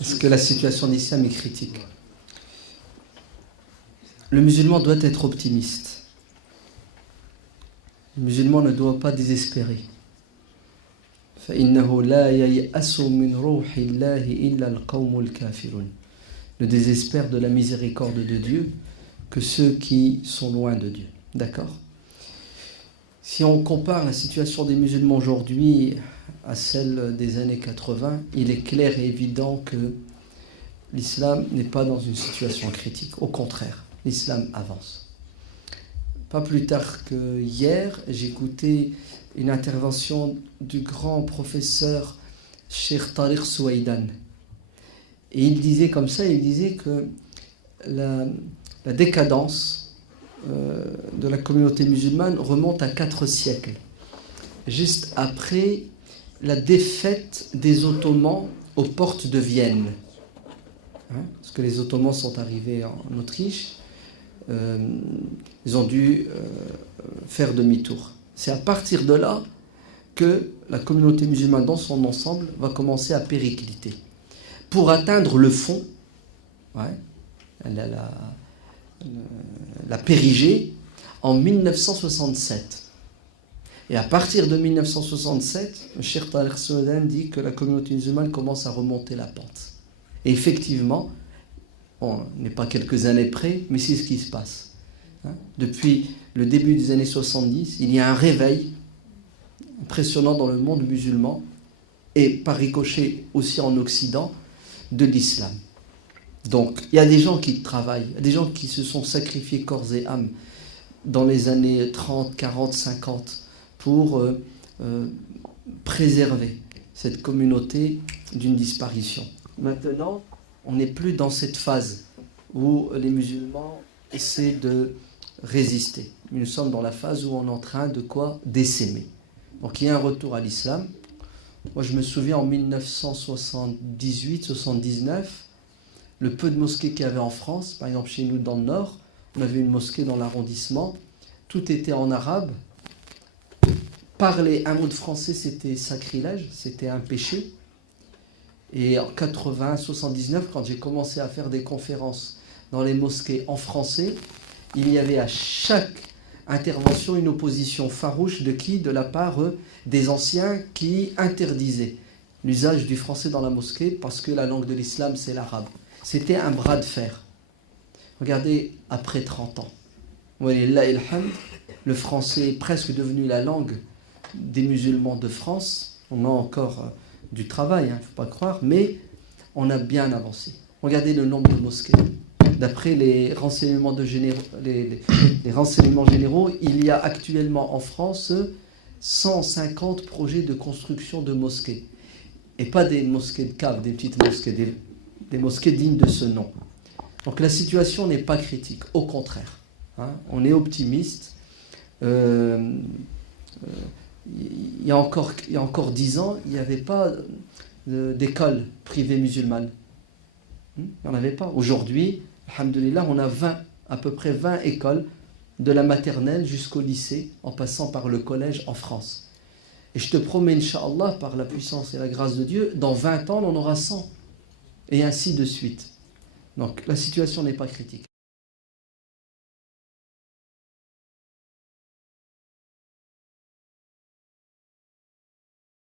Est-ce que la situation d'islam est critique? Le musulman doit être optimiste. Le musulman ne doit pas désespérer. فَإِنَّهُ لَا يَيْأَسُ مِنْ رُوحِ اللَّهِ إِلَّا الْقَوْمُ الْكَافِرُونَ. Ne désespère de la miséricorde de Dieu que ceux qui sont loin de Dieu. D'accord? Si on compare la situation des musulmans aujourd'hui à celle des années 80, il est clair et évident que l'islam n'est pas dans une situation critique. Au contraire, l'islam avance. Pas plus tard que hier, j'écoutais une intervention du grand professeur Cheikh Tariq Souaidan. Et il disait comme ça, il disait que la décadence de la communauté musulmane remonte à 4 siècles, juste après la défaite des Ottomans aux portes de Vienne. Parce que les Ottomans sont arrivés en Autriche, ils ont dû faire demi-tour. C'est à partir de là que la communauté musulmane dans son ensemble va commencer à péricliter. Pour atteindre le fond, la périgée, en 1967. Et à partir de 1967, le Cheikh Tariq Souaidan dit que la communauté musulmane commence à remonter la pente. Et effectivement, on n'est pas quelques années près, mais c'est ce qui se passe. Depuis le début des années 70, il y a un réveil impressionnant dans le monde musulman et par ricochet aussi en Occident de l'islam. Donc, il y a des gens qui travaillent, il y a des gens qui se sont sacrifiés corps et âme dans les années 30, 40, 50 pour préserver cette communauté d'une disparition. Maintenant, on n'est plus dans cette phase où les musulmans essaient de résister. Nous sommes dans la phase où on est en train de quoi? D'essaimer. Donc il y a un retour à l'islam. Moi je me souviens en 1978-79, le peu de mosquées qu'il y avait en France, par exemple chez nous dans le Nord, on avait une mosquée dans l'arrondissement, tout était en arabe. Parler un mot de français, c'était sacrilège, c'était un péché. Et en 80-79, quand j'ai commencé à faire des conférences dans les mosquées en français, il y avait à chaque intervention une opposition farouche de qui? De la part des anciens qui interdisaient l'usage du français dans la mosquée parce que la langue de l'islam c'est l'arabe. C'était un bras de fer. Regardez, après 30 ans, le français est presque devenu la langue des musulmans de France. On a encore du travail, faut pas croire, mais on a bien avancé. Regardez le nombre de mosquées. D'après les renseignements généraux, il y a actuellement en France 150 projets de construction de mosquées. Et pas des mosquées de cave, des petites mosquées, des mosquées dignes de ce nom. Donc la situation n'est pas critique, au contraire. On est optimiste. Il y a encore 10 ans, il n'y avait pas d'école privée musulmane. Il n'y en avait pas. Aujourd'hui, alhamdoulilah, on a à peu près 20 écoles, de la maternelle jusqu'au lycée, en passant par le collège en France. Et je te promets, Inch'Allah, par la puissance et la grâce de Dieu, dans 20 ans, on en aura 100. Et ainsi de suite. Donc la situation n'est pas critique.